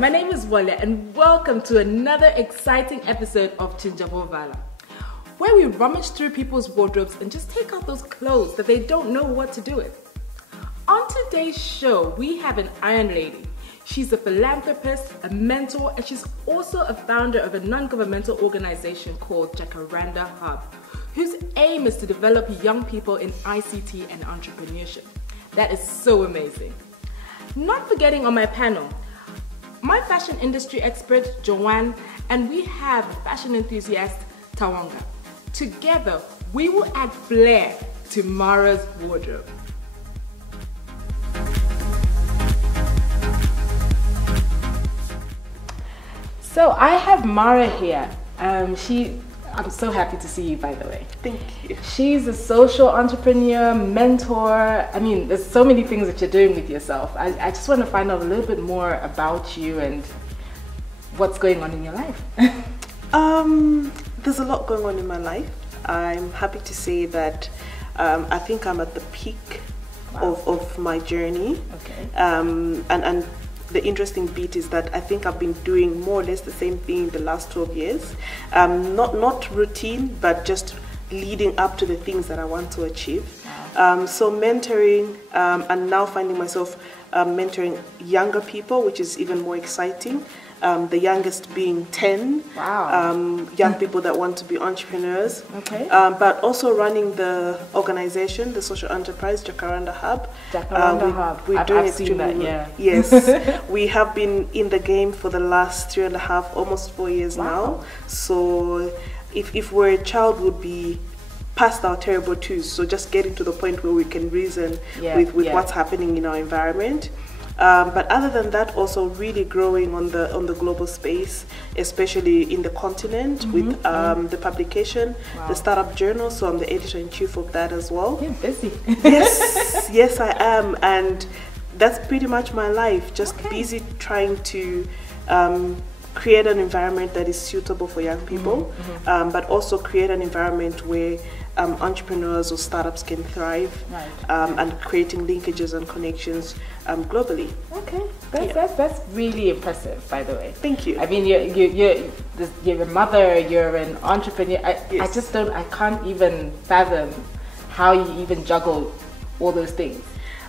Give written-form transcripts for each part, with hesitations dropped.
my name is Vovala and welcome to another exciting episode of Chinja Vovala, where we rummage through people's wardrobes and just take out those clothes that they don't know what to do with. On today's show, we have an Iron Lady. She's a philanthropist, a mentor, and she's also a founder of a non-governmental organization called Jacaranda Hub, whose aim is to develop young people in ICT and entrepreneurship. That is so amazing. Not forgetting on my panel, my fashion industry expert, Joanne, and we have fashion enthusiast, Tawanga. Together, we will add flair to Mara's wardrobe. So I have Mara here. I'm so happy to see you, by the way. Thank you. She's a social entrepreneur, mentor. I mean, there's so many things that you're doing with yourself. I just want to find out a little bit more about you and what's going on in your life. There's a lot going on in my life. I'm happy to say that I think I'm at the peak of my journey. Okay. And the interesting bit is that I think I've been doing more or less the same thing the last 12 years. Not routine, but just leading up to the things that I want to achieve. Wow. So mentoring, and now finding myself mentoring younger people, which is even more exciting. The youngest being 10. Wow. Young people that want to be entrepreneurs. Okay. But also running the organization, the social enterprise, Jacaranda Hub. Jacaranda Hub. We're doing I've seen that, yeah. Yes. We have been in the game for the last 3.5, almost 4 years now. So if we're a child, would be past our terrible twos. So just getting to the point where we can reason with what's happening in our environment. But other than that, also really growing on the global space, especially in the continent with the publication, the Startup Journal. So I'm the editor-in-chief of that as well. You're busy. Yes, I am. And that's pretty much my life. Just busy trying to create an environment that is suitable for young people, but also create an environment where entrepreneurs or startups can thrive, and creating linkages and connections globally. Okay, that's really impressive, by the way. Thank you. I mean, you're a mother, you're an entrepreneur. I can't even fathom how you even juggle all those things.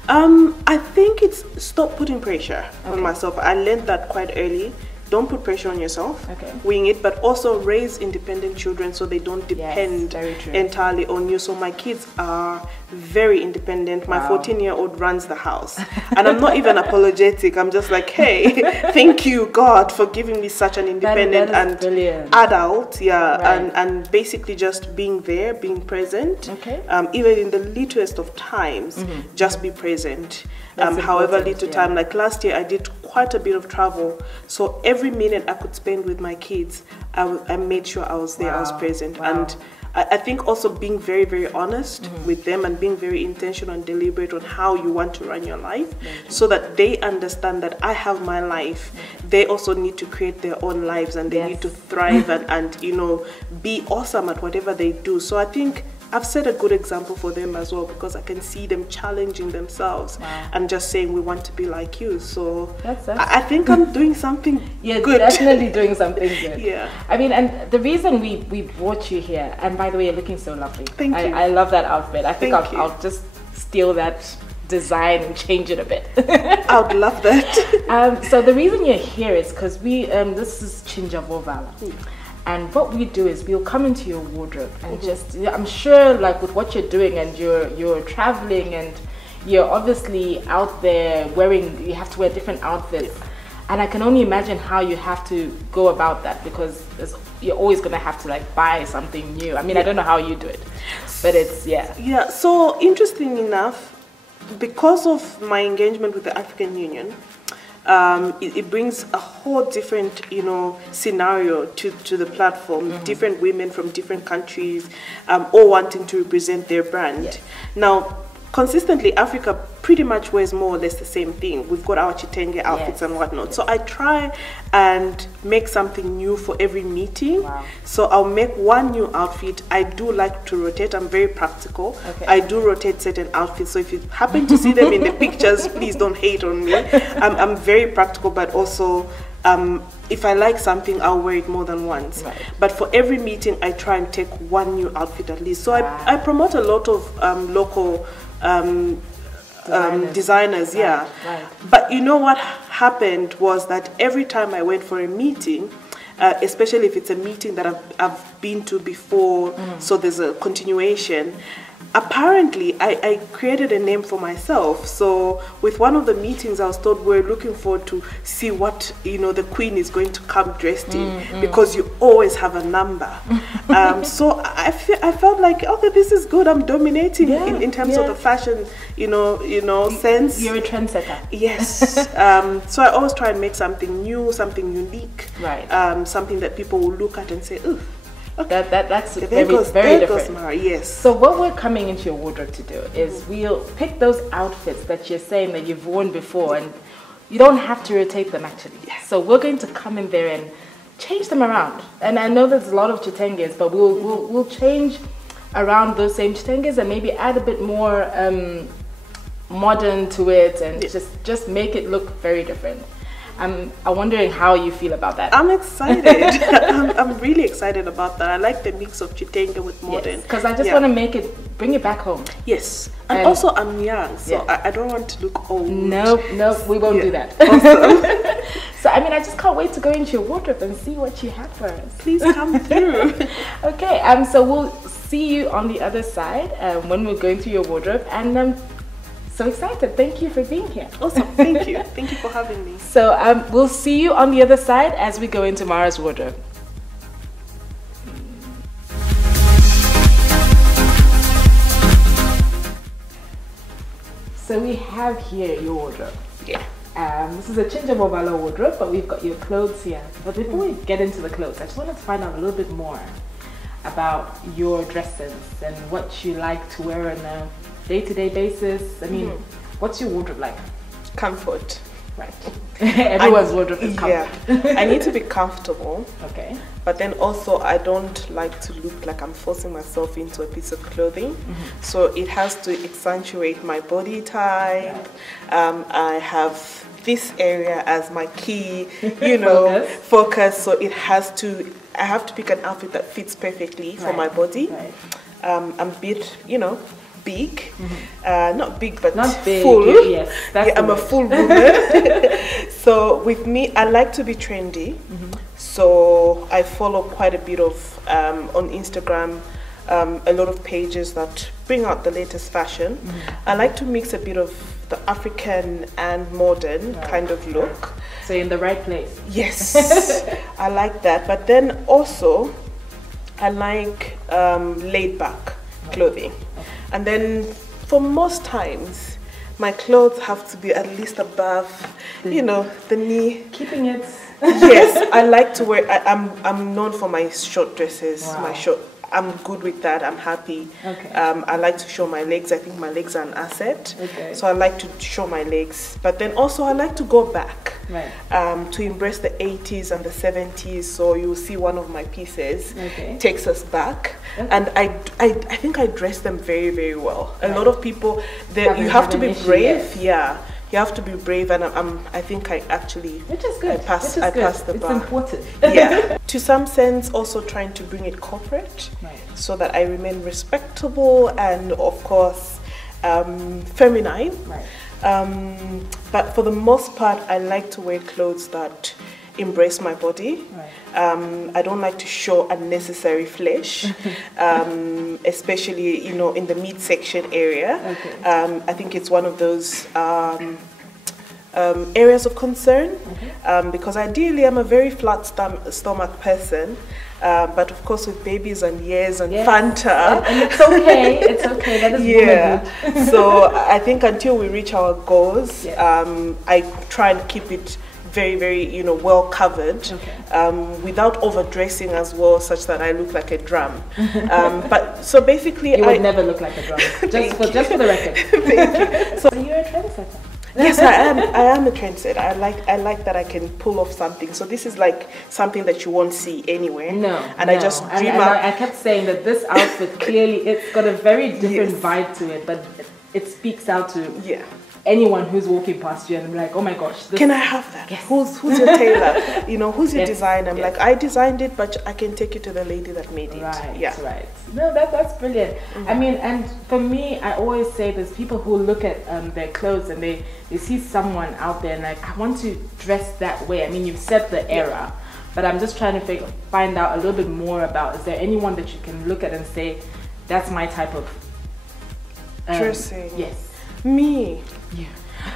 I think it's stop putting pressure on myself. I learned that quite early. Don't put pressure on yourself, wing it, but also raise independent children so they don't depend entirely on you. So my kids are very independent. My 14-year-old runs the house. And I'm not even apologetic. I'm just like, hey, thank you, God, for giving me such an independent and brilliant adult. And basically just being there, being present. Even in the littlest of times, just be present. However little time. Like last year, I did quite a bit of travel. So every minute I could spend with my kids, I made sure I was there, I was present. And I think also being very, very honest with them and being very intentional and deliberate on how you want to run your life so that they understand that I have my life. They also need to create their own lives and they need to thrive and you know, be awesome at whatever they do. So I think I've set a good example for them as well because I can see them challenging themselves and just saying we want to be like you. So I think I'm doing something good. You're definitely doing something good. Yeah. I mean, and the reason we brought you here, and by the way, you're looking so lovely. Thank you. I love that outfit. I think I'll just steal that design and change it a bit. I would love that. So the reason you're here is because this is Chinja Wardrobe. And what we do is we'll come into your wardrobe and just, I'm sure like with what you're doing and you're traveling and you're obviously out there you have to wear different outfits. And I can only imagine how you have to go about that because you're always going to have to like buy something new. I mean, I don't know how you do it, but it's, Yeah, so interesting enough, because of my engagement with the African Union, it brings a whole different, scenario to the platform. Different women from different countries, all wanting to represent their brand. Now, consistently, Africa pretty much wears more or less the same thing. We've got our chitenge outfits and whatnot. So I try and make something new for every meeting. So I'll make one new outfit. I do like to rotate. I'm very practical. I do rotate certain outfits. So if you happen to see them in the pictures, please don't hate on me. I'm very practical, but also if I like something, I'll wear it more than once. Right. But for every meeting, I try and take one new outfit at least. So I promote a lot of local designers, yeah. Right. But you know what happened was that every time I went for a meeting, especially if it's a meeting that I've been to before, so there's a continuation. Apparently, I created a name for myself. So with one of the meetings, I was told we're looking forward to see what the queen is going to come dressed in, because you always have a number. So I felt like, okay, this is good. I'm dominating in terms of the fashion, sense. You're a trendsetter. Yes. So I always try and make something new, something unique, right? Something that people will look at and say, "Ooh." Okay. That's very different. Mara, yes. So what we're coming into your wardrobe to do is we'll pick those outfits that you're saying that you've worn before, and you don't have to rotate them actually. Yes. So we're going to come in there and change them around. And I know there's a lot of chitenges, but we'll change around those same chitenges and maybe add a bit more modern to it, and just make it look very different. I'm wondering how you feel about that. I'm excited. I'm really excited about that. I like the mix of chitenge with modern. Because I just want to bring it back home. Yes. And also I'm young, so I don't want to look old. No, we won't do that. Awesome. So, I mean, I just can't wait to go into your wardrobe and see what you have for us. Please come through. Okay, so we'll see you on the other side when we're going through your wardrobe. And so excited. Thank you for being here. Awesome. Thank you. Thank you for having me. So we'll see you on the other side as we go into Mara's wardrobe. So we have here your wardrobe. Yeah. This is a Chinja Vovala wardrobe, but we've got your clothes here. But before we get into the clothes, I just wanted to find out a little bit more about your dresses and what you like to wear on a day-to-day basis. I mean, what's your wardrobe like? Comfort. Right. Everyone's wardrobe is comfort. Yeah. I need to be comfortable. Okay. But then also I don't like to look like I'm forcing myself into a piece of clothing. So it has to accentuate my body type. I have this area as my key, focus. So it has to, I have to pick an outfit that fits perfectly for my body. Right. I'm a bit, big, not big, but not big, full. Yes, that's I'm a full woman. So with me, I like to be trendy. So I follow quite a bit of on Instagram, a lot of pages that bring out the latest fashion. I like to mix a bit of the African and modern kind of look. So you're in the right place. Yes, I like that. But then also, I like laid back clothing. And then for most times, my clothes have to be at least above, the knee. Keeping it. Yes, I like to wear, I'm known for my short dresses, I'm good with that, I'm happy. Okay. I like to show my legs. I think my legs are an asset. Okay. So I like to show my legs. But then also I like to go back to embrace the 80s and the 70s. So you'll see one of my pieces takes us back. Okay. And I think I dress them very, very well. A lot of people, you have to be brave. Yeah. You have to be brave, and I think I actually, which is good. I passed the bar. It's important. Yeah. To some sense, also trying to bring it corporate, so that I remain respectable and, of course, feminine. Right. But for the most part, I like to wear clothes that embrace my body. Right. I don't like to show unnecessary flesh, especially in the midsection area. Okay. I think it's one of those areas of concern, because ideally I'm a very flat stomach person. But of course, with babies and years and Fanta, and it's okay. It's okay. That is womanhood. So I think until we reach our goals, I try and keep it very, very, well covered, without overdressing as well, such that I look like a drum. But so basically, you would never look like a drum. Just for the record. Thank you. So you're a trendsetter. Yes, I am. I am a trendsetter. I like that I can pull off something. So this is like something that you won't see anywhere. No. I just dream up. I kept saying that this outfit clearly it's got a very different vibe to it, but it speaks out to anyone who's walking past you and I'm like, oh my gosh. Can I have that? Yes. Who's your tailor? You know, who's your yes. designer? I'm yes. like, I designed it, but I can take it to the lady that made it. Right, yeah. right. No, that's brilliant. I mean, and for me, I always say there's people who look at their clothes and they see someone out there and like, I want to dress that way. I mean, you've set the era, but I'm just trying to find out a little bit more about, is there anyone that you can look at and say, that's my type of dressing? Yes. Me. Yeah.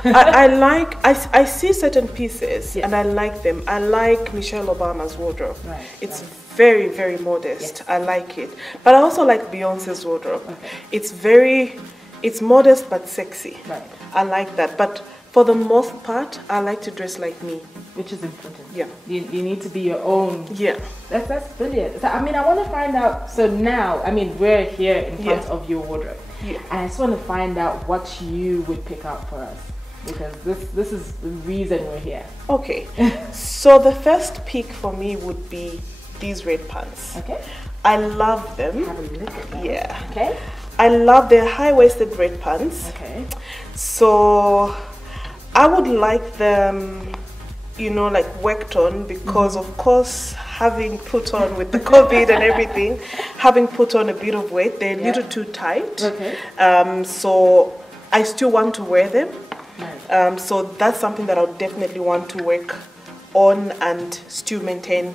I see certain pieces yes. and I like them. I like Michelle Obama's wardrobe. Right, it's right. very, very modest. Yes. I like it. But I also like Beyonce's wardrobe. Okay. It's modest but sexy. Right. I like that. But for the most part, I like to dress like me. Which is important. Yeah. You need to be your own. Yeah. That's brilliant. So, I mean, I want to find out, so now, I mean, we're here in front of your wardrobe. Yeah. And I just want to find out what you would pick out for us. Because this is the reason we're here. Okay. So the first pick for me would be these red pants. Okay. I love them. Have a look at them. Yeah. Okay. I love their high-waisted red pants. Okay. So I would like them, you know, like worked on because of course having put on with the COVID and everything, having put on a bit of weight, they're a little too tight. Okay. So I still want to wear them. Nice. So that's something that I'll definitely want to work on and still maintain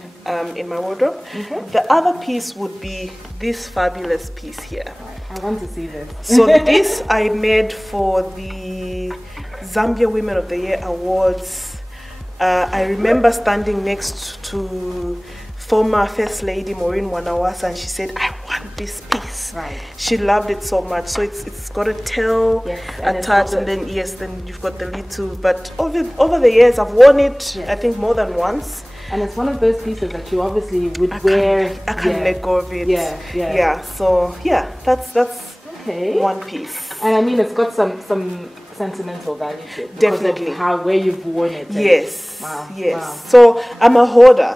in my wardrobe. The other piece would be this fabulous piece here. I want to see this. So this I made for the Zambia Women of the Year Awards. I remember standing next to former First Lady Maureen Wanawasa and she said, I want this piece. Right. She loved it so much. So it's got a tail, a touch, and then then you've got the little. But over the years, I've worn it, I think, more than once. And it's one of those pieces that you obviously would wear. I can't let go of it. Yeah. So that's okay. one piece. And I mean, it's got some sentimental value to it. Definitely. Where you've worn it. Yes. Wow. Yes. Wow. So I'm a hoarder.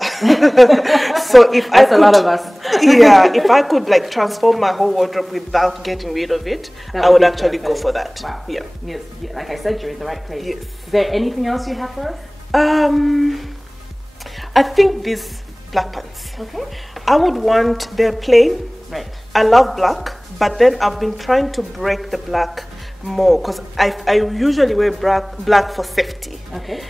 So if that's a lot of us. Yeah. If I could like transform my whole wardrobe without getting rid of it, I would actually go for that. Wow. Yeah. Yes. Yeah, like I said, you're in the right place. Yes. Is there anything else you have for us? I think these black pants. Okay. I would want, they're plain. Right. I love black, but then I've been trying to break the black more because I usually wear black for safety. Okay.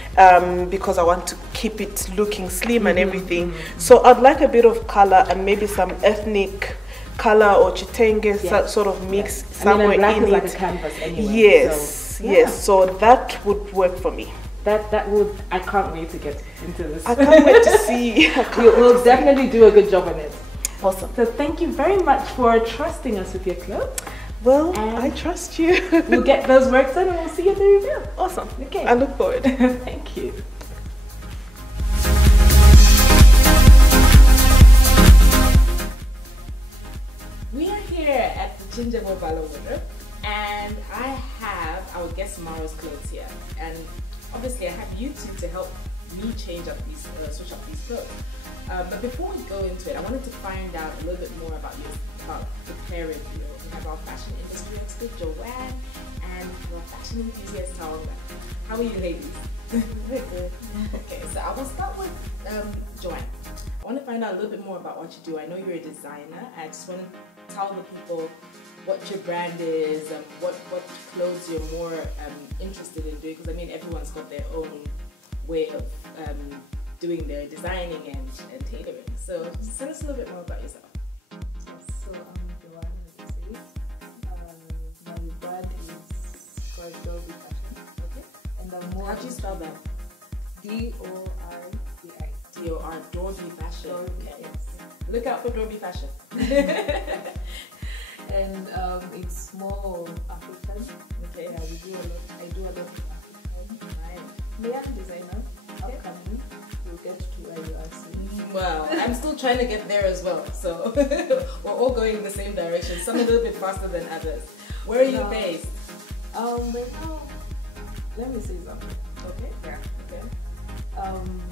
Because I want to keep it looking slim and everything. So I'd like a bit of color and maybe some ethnic color or chitenge sort of mix somewhere in black it. is like a canvas anyway. Yes. Yes. So that would work for me. That would, I can't wait to get into this. I can't wait to see. We'll definitely do a good job on it. Awesome. So thank you very much for trusting us with your clothes. Well, I trust you. We'll get those works done and we'll see you at the reveal. Awesome. Okay. I look forward. Thank you. We are here at the Chinja Vovala wardrobe and I have our guest Mara's clothes here. And obviously I have you two to help me change up these, switch up these clothes. But before we go into it, I wanted to find out a little bit more about you, about the pair of you. We have our fashion industry expert, Joanne, and our fashion enthusiast, Talga. How are you ladies? Very good. Okay, so I will start with Joanne. I want to find out a little bit more about what you do. I know you're a designer. I just want to tell the people what your brand is, what clothes you're more interested in doing, because I mean everyone's got their own way of doing their designing and tailoring. So just tell us a little bit more about yourself. So I'm Joanne, as you say. My brand is called Dorby Fashion. Okay. And I'm more. How do you spell that? D-O-R-B-I. D-O-R, Dorby Fashion. Dorby, yes. Look out for Dorby Fashion. And it's more African. Okay. Yeah, I do a lot of African. I'm a young designer. Upcoming. You'll get to where you are soon. Well, I'm still trying to get there as well. So we're all going in the same direction. Some a little bit faster than others. Where are you based? Right now, let me say something. Okay. Yeah. Okay. I'm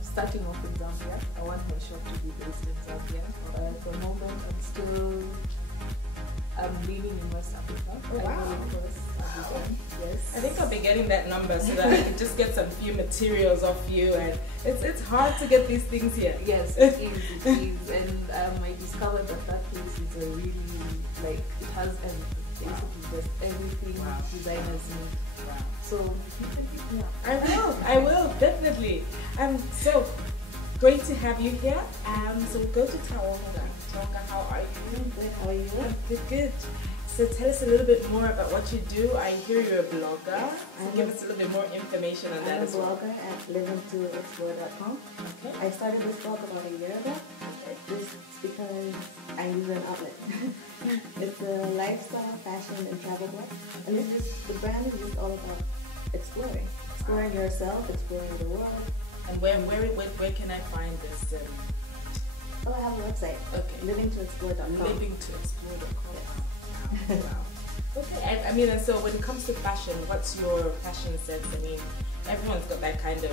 starting off in Zambia. I want my shop to be based in Zambia. But at the moment, I'm still I'm leaning in West Africa. Oh, wow. Yes. I think I'll be getting that number so that I can just get some few materials off you, and it's hard to get these things here. Yes, it is. And I discovered that place is a really, like, it has basically just everything designers need. Wow. So, yeah. I will, definitely. So great to have you here. So we'll go to Tawonga. Tawonga, how are you? Good, how are you? Good. So tell us a little bit more about what you do. I hear you're a blogger. So give us a little bit more information on that as well. I'm a blogger at livingtoexplore.com. Okay. I started this blog about a year ago. This is because I use an outlet. It's a lifestyle, fashion, and travel blog. And the brand is just all about exploring. Exploring yourself, exploring the world. And where can I find this? Oh, I have a website. Okay. Livingtoexplore.com. Livingtoexplore.com. Wow. Okay. I mean, and so when it comes to fashion, what's your fashion sense? I mean, everyone's got that kind of.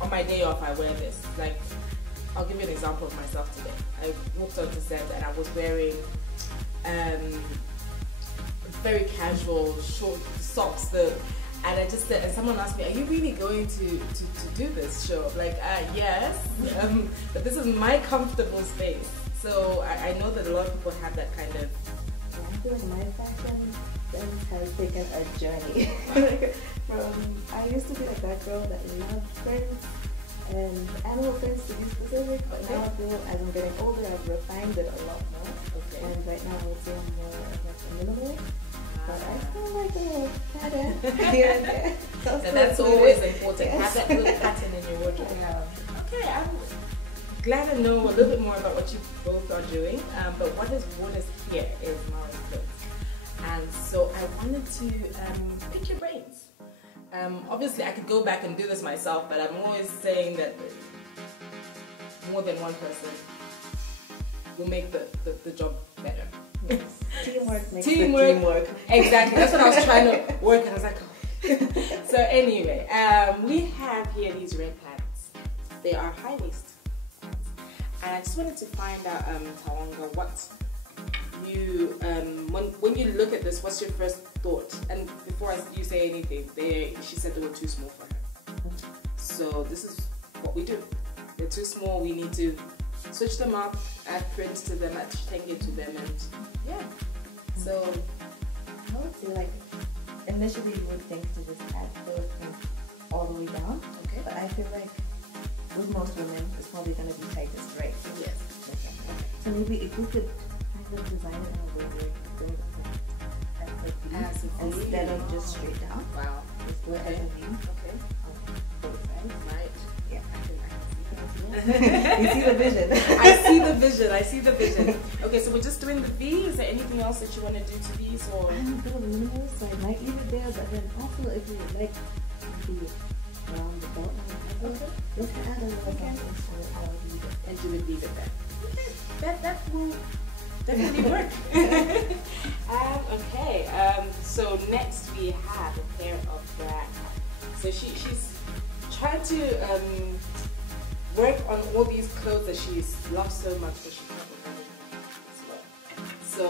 On my day off, I wear this. Like, I'll give you an example of myself today. I walked onto set and I was wearing very casual short socks. And I just said, and someone asked me, "Are you really going to do this show?" I'm like, yes, but this is my comfortable space. So I know that a lot of people have that kind of. I feel like my fashion sense has taken a journey. I used to be like that girl that loved prints and animal prints to be specific, but now I feel as I'm getting older, I've refined it a lot more. Okay. And right now I would say I'm more of like a minimalist. But I still like a little pattern here and there. So that's always important. Have that little pattern in your wardrobe. Yeah. Okay, I'm glad to know a little bit more about what you both are doing. But what is here is Mara's Clothes. And so I wanted to pick your brains. Obviously, I could go back and do this myself, but I'm always saying that more than one person will make the job better. Yes. Teamwork makes teamwork. Exactly. That's what I was trying to work, and I was like, oh. So anyway, we have here these red pants. They are high waist pants, and I just wanted to find out, Tawonga, what you when you look at this, what's your first thought? And before you say anything, she said they were too small for her. So this is what we do. They're too small. We need to switch them up, add prints to them, add tenge to them, and yeah. So I would say, like, initially you would think to just add those prints all the way down. Okay. But I feel like with most women, it's probably going to be tightest, right? Yes. So maybe if we could kind of design it in a way where you build it as a V instead of just straight down. Wow. Just do it as a V. Okay. Both sides. Right. Yeah. You see the vision. I see the vision. Okay, so we're just doing the V. Is there anything else that you want to do to these, or? I'm a bit of a minimalist, so I might leave it there, but then also if you would like the around the belt, you can add a little something to it, I would leave it. And you would leave it there. Okay, that will definitely work. Okay, so next we have a pair of black. So she's trying to work on all these clothes that she loves so much, but she can't remember them as well. So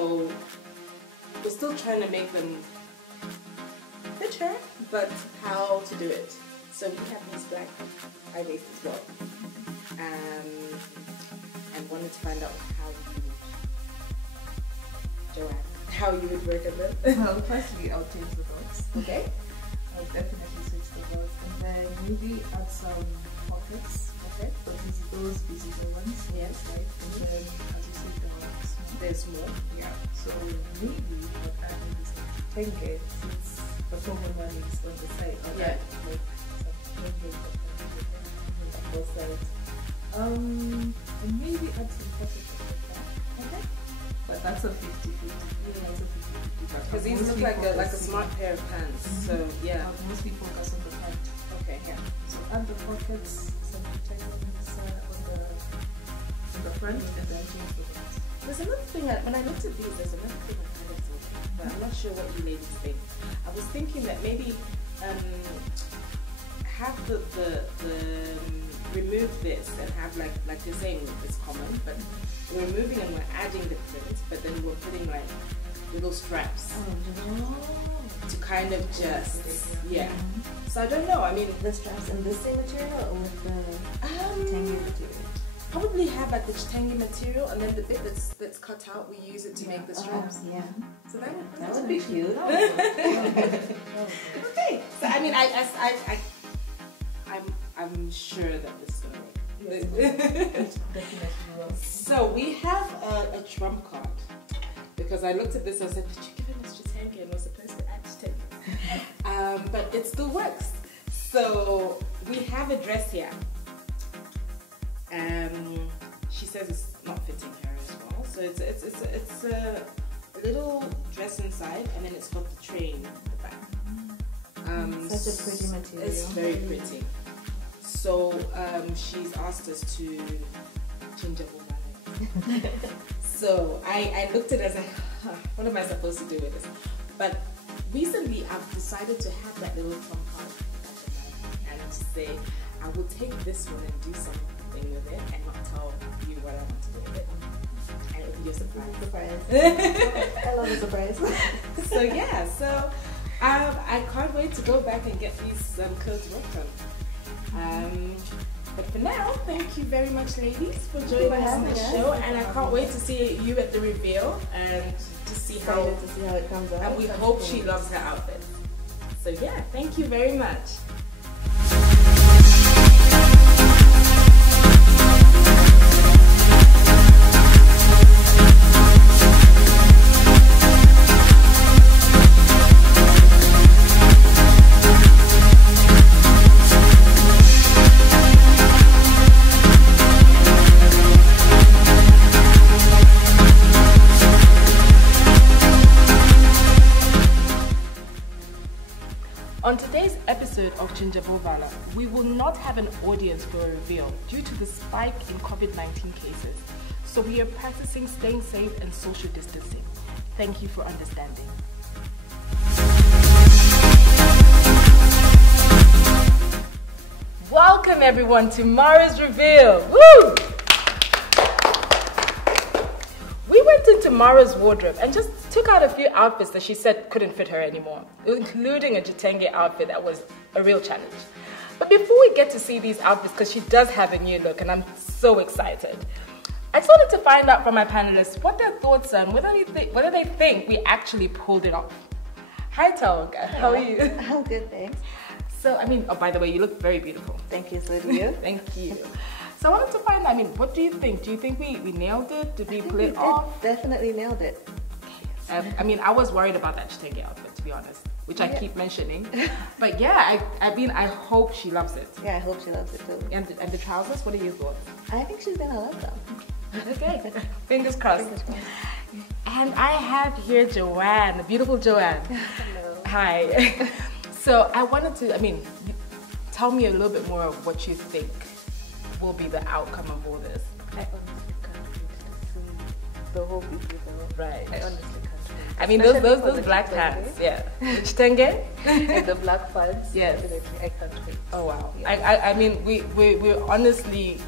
we're still trying to make them fit her, but how to do it. So we have these black high waist as well, and wanted to find out how you would work at them. Well, firstly, I'll change the belts. Okay. I'll definitely switch the belts, and then maybe add some pockets. Okay. But those visible ones. Yes. Right. And then, as you said, There's more. Yeah. So maybe what adding is like tenge, since the common one is on the side. Yeah. Like some tenge on both sides. And maybe add some pockets like that. Okay. But that's a 50-50. Yeah, that's a 50-50. Because these look like a smart pair of pants. So yeah. Mostly focus on the pant. Okay. Yeah. So add the pockets, some protections on the front, and then change the belts. There's another thing that when I looked at these, there's another thing I kind of thought, but I'm not sure what you ladies think. I was thinking that maybe have the remove this and have like you're saying it's common, but we're removing and we're adding the print, but then we're putting like little straps to kind of just So I don't know. I mean, the straps in this same material or with the tangy material? Probably have like the chitangi material, and then the bit that's cut out, we use it to make the straps. So that would be cute. Okay. So I mean, I'm sure that this is gonna work. Definitely will. So we have a trump card, because I looked at this and I said, "Did you give us chitangi?" And we're supposed to add chitangi, but it still works. So we have a dress here. She says it's not fitting her as well. So it's a little dress inside, and then it's got the train at the back. Such a pretty material. It's very pretty. So she's asked us to Chinja Wardrobe. So I looked at it as like, what am I supposed to do with this? But recently I've decided to have that little trump card and to say I will take this one and do something with it and not tell you what I want to do with it. And it'll be a surprise. I love a surprise. So yeah, so I can't wait to go back and get these clothes worked on. But for now, thank you very much, ladies, for joining us on the show, and I can't wait to see you at the reveal and to see how it comes out. And we hope she loves her outfit. So yeah, thank you very much. On today's episode of Chinja Vovala, we will not have an audience for a reveal due to the spike in COVID-19 cases. So we are practicing staying safe and social distancing. Thank you for understanding. Welcome everyone to Mara's reveal. Woo! We went into Mara's wardrobe and just took out a few outfits that she said couldn't fit her anymore, including a Jitenge outfit that was a real challenge. But before we get to see these outfits, because she does have a new look and I'm so excited, I just wanted to find out from my panelists what their thoughts are and whether they think we actually pulled it off. Hi Taoga, how are you? I'm good, thanks. So, I mean, oh, by the way, you look very beautiful. Thank you, so do you. Thank you. So I wanted to find out, I mean, what do you think? Do you think we nailed it? Did we pull it off? Definitely nailed it. I mean, I was worried about that Chitenge outfit, to be honest, which I keep mentioning. But yeah, I mean, I hope she loves it. Yeah, I hope she loves it too. And the trousers, what are your thoughts? I think she's gonna love them. Okay, fingers crossed. Fingers crossed. And I have here Joanne, the beautiful Joanne. Hello. Hi. So I wanted to, I mean, tell me a little bit more of what you think will be the outcome of all this. I honestly can't wait to see the whole video. Right. I honestly can't wait. I mean, those black pants, yeah. Chitenge? And the black pants, yes. Definitely, I can't wait. Oh wow. Yeah. I mean, we're honestly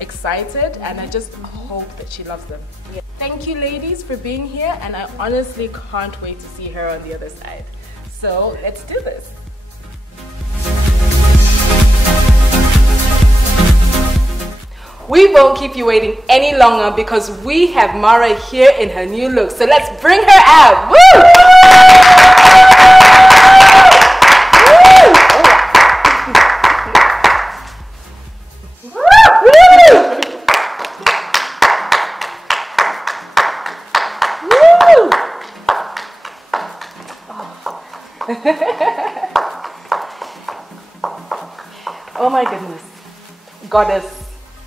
excited, and I just hope that she loves them. Yeah. Thank you ladies for being here, and I honestly can't wait to see her on the other side. So let's do this. We won't keep you waiting any longer because we have Mara here in her new look. So let's bring her out. Woo! Oh my goodness. Goddess.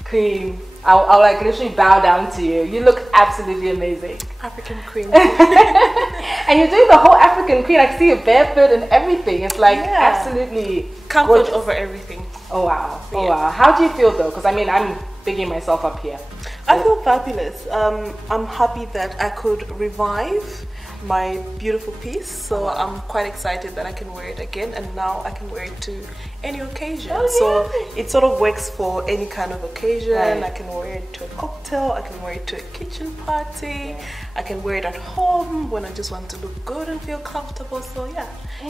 Queen, I'll like literally bow down to you. You look absolutely amazing. African queen. And you're doing the whole African queen. I see you barefoot and everything. It's like absolutely comfort gorgeous. over everything. Oh wow. Oh wow. How do you feel though? Because I mean, I'm bigging myself up here. I feel fabulous. I'm happy that I could revive my beautiful piece, so I'm quite excited that I can wear it again, and now I can wear it to any occasion. So it sort of works for any kind of occasion. I can wear it to a cocktail, I can wear it to a kitchen party, I can wear it at home when I just want to look good and feel comfortable. So yeah,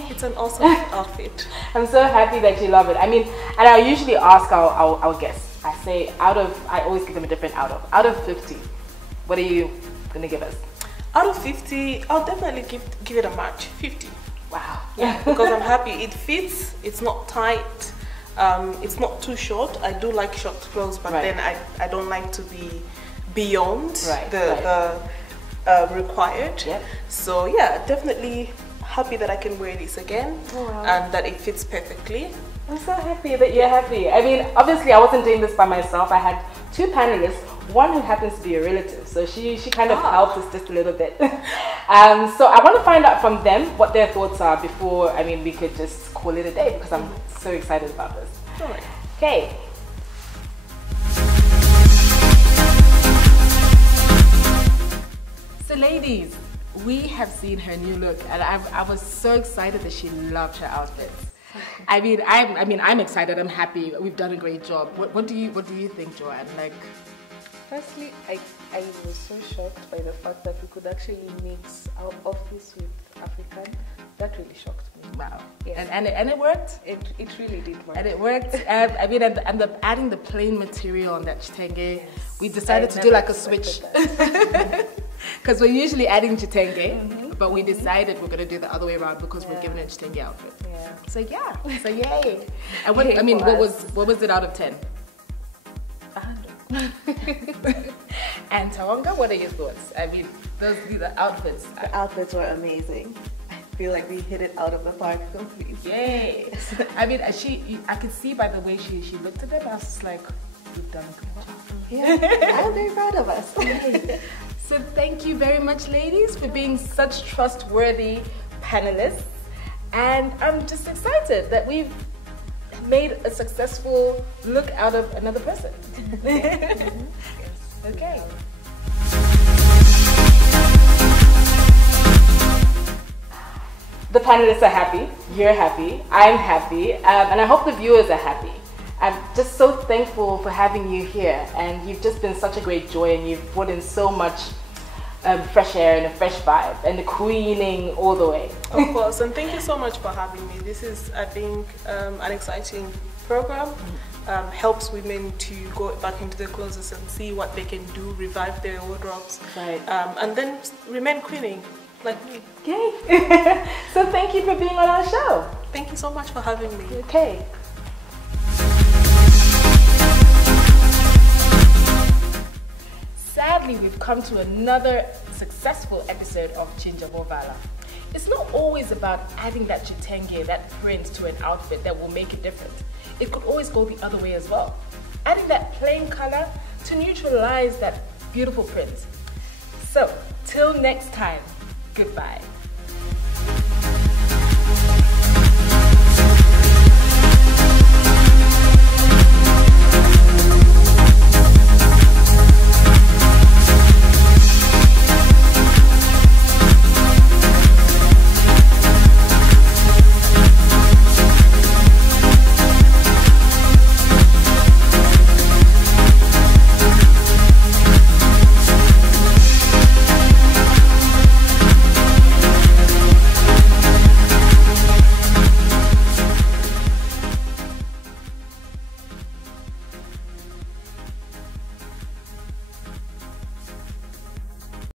it's an awesome outfit. I'm so happy that you love it. I mean, and I usually ask our guests, I say I always give them a different out of 50, what are you gonna give us? Out of 50, I'll definitely give it a match, 50. Wow. Yeah, because I'm happy. It fits, it's not tight, it's not too short. I do like short clothes, but then I don't like to be beyond the required. So yeah, definitely happy that I can wear this again and that it fits perfectly. I'm so happy that you're happy. I mean, obviously I wasn't doing this by myself. I had two panelists, one who happens to be a relative, so she kind of helped us just a little bit. So I want to find out from them what their thoughts are before, I mean, we could just call it a day, because I'm so excited about this. Okay. So ladies, we have seen her new look, and I was so excited that she loved her outfits. I mean, I'm excited. I'm happy. We've done a great job. What do you think, Joanne? Like, firstly, I was so shocked by the fact that we could actually mix our office with African. That really shocked me. Wow. Yes. And it worked. It really did work. And it worked. I mean, and adding the plain material on that chitenge, we decided to do like a switch. Because we're usually adding chitenge, but we decided we're going to do the other way around because we're giving a chitenge outfit. So yay. And what, I mean, what was it out of 10? 100. And Tawanga, what are your thoughts? I mean, these are outfits. The outfits were amazing. I feel like we hit it out of the park completely. Yay! I mean, I could see by the way she looked at them, I was just like, you've done a good job. Yeah, I'm very proud of us. So thank you very much, ladies, for being such trustworthy panelists. And I'm just excited that we've made a successful look out of another person. Okay. The panelists are happy, you're happy, I'm happy, and I hope the viewers are happy. I'm just so thankful for having you here, and you've just been such a great joy, and you've brought in so much fresh air and a fresh vibe, and the queening all the way. Of course, and thank you so much for having me. This is, I think, an exciting program. Helps women to go back into their closets and see what they can do, revive their wardrobes, and then remain queening like me. Okay. So thank you for being on our show. Thank you so much for having me. Okay. Sadly, we've come to another successful episode of Chinja Vovala. It's not always about adding that chitenge, that print to an outfit that will make it different. It could always go the other way as well. Adding that plain color to neutralize that beautiful print. So, till next time, goodbye.